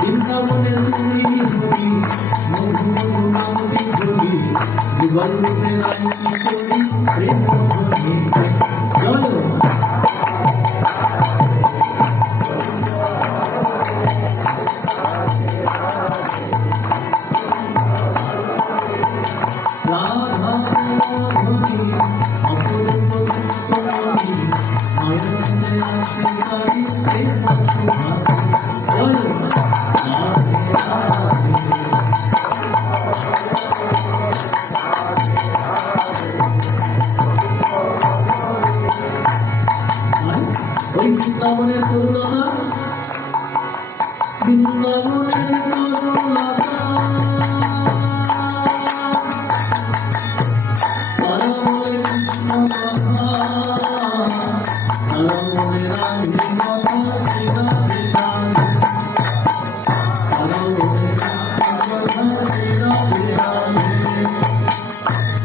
বৃন্দাবনে তুমি হরি মধু মধু নামটি ধরি যুগল রূপে রানী করি প্রেম ধ্বনি জয় রাধা মাধবী অপূর্ব রূপমণি নয়নে আশ্রিতারি প্রেম সুভাষী জয় ওই বৃন্দাবনের তরুলতা বৃন্দাবনের তরুলতা তারা বলে কৃষ্ণ কথা তারা বলে রাধে কথা শ্রী রাধে রাধে তারা বলে কৃষ্ণ কথা শ্রী রাধে রাধে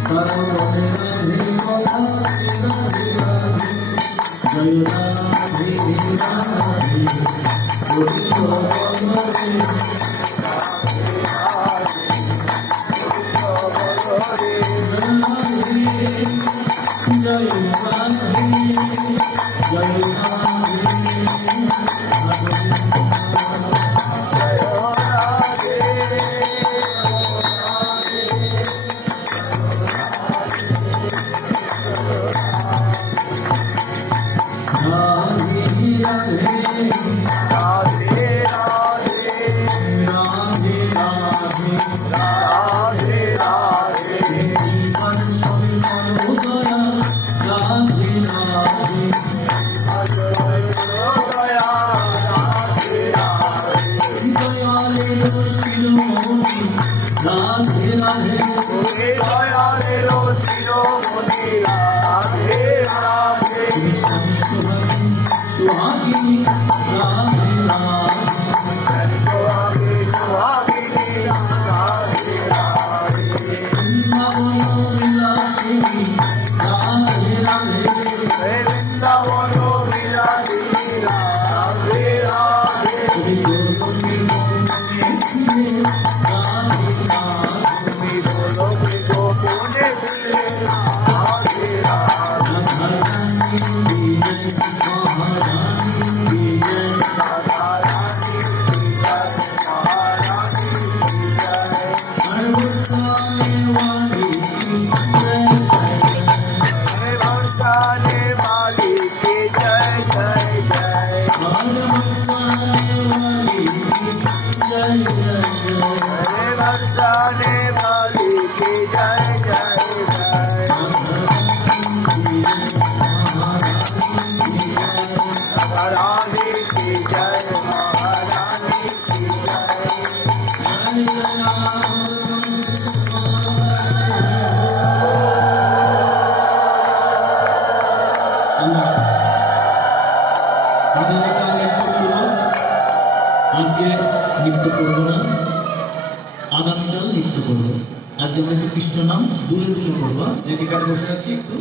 তারা বলে রাধে কথা শ্রী রাধে রাধে জয় রাধে রাধে গোবিন্দ বন্দরে জয় রাধে জয় सुहागिनी राधे राधे वृंदावन विलासिनी राधे राधे वृंदावन विलासिनी राधे राधे गोलोके गोपने छिले राधे राधे गोलोके गोपने छिले राधे राधे राधारानी নৃত্য করবো না, আগামীকাল নৃত্য করবো। আজকে আমরা একটু কৃষ্ণ নাম দুলে দুলে করবো, যে টিকাটা বসে আছি একটু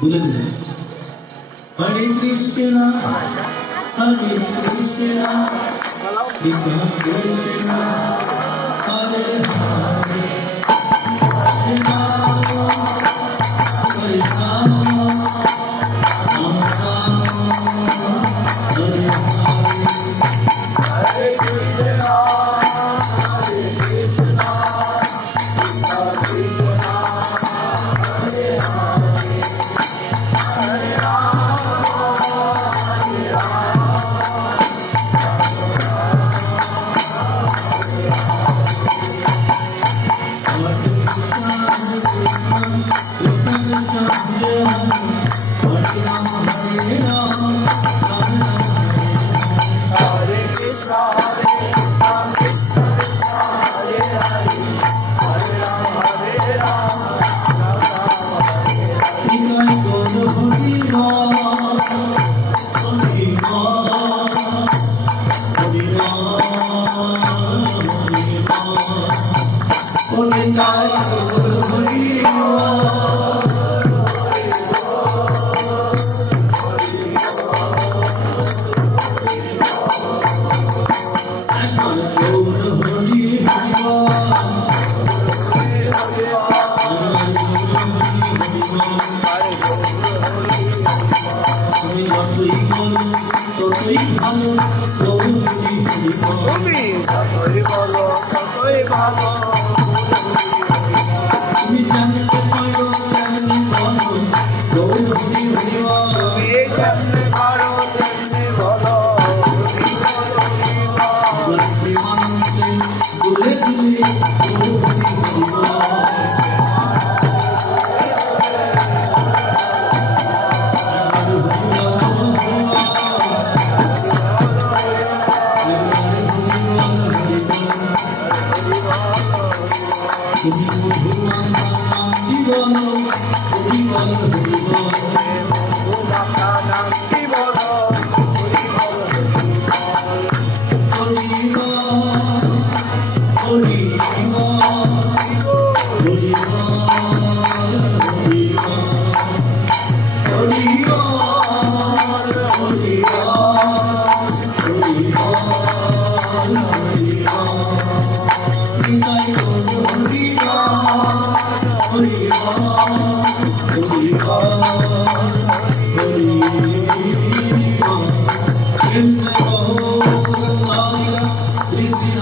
দুলে দুলে। হরে কৃষ্ণ হরে কৃষ্ণ কৃষ্ণ কৃষ্ণ হরে হরে হরে রাম হরে রাম রাম রাম হরে Hare Hare Krishna, Hare Krishna, Krishna Krishna, Hare Hare, Hare Rama, Hare Rama, Rama Rama, Hare Hare. আমি যতই বলো ততই ভালো প্রভু তুমি হরি বল তুমি যতই বলো ততই ভালো তুমি জানতে পারো তেমনি বলো গৌর হরি হরি বল তুমি যেমনি পারো তেমনি বলো জন্মে মানুষে দুলে দুলে গৌর হরি হরি বল তুমি ভগবান নাম জীবন জীবন হরি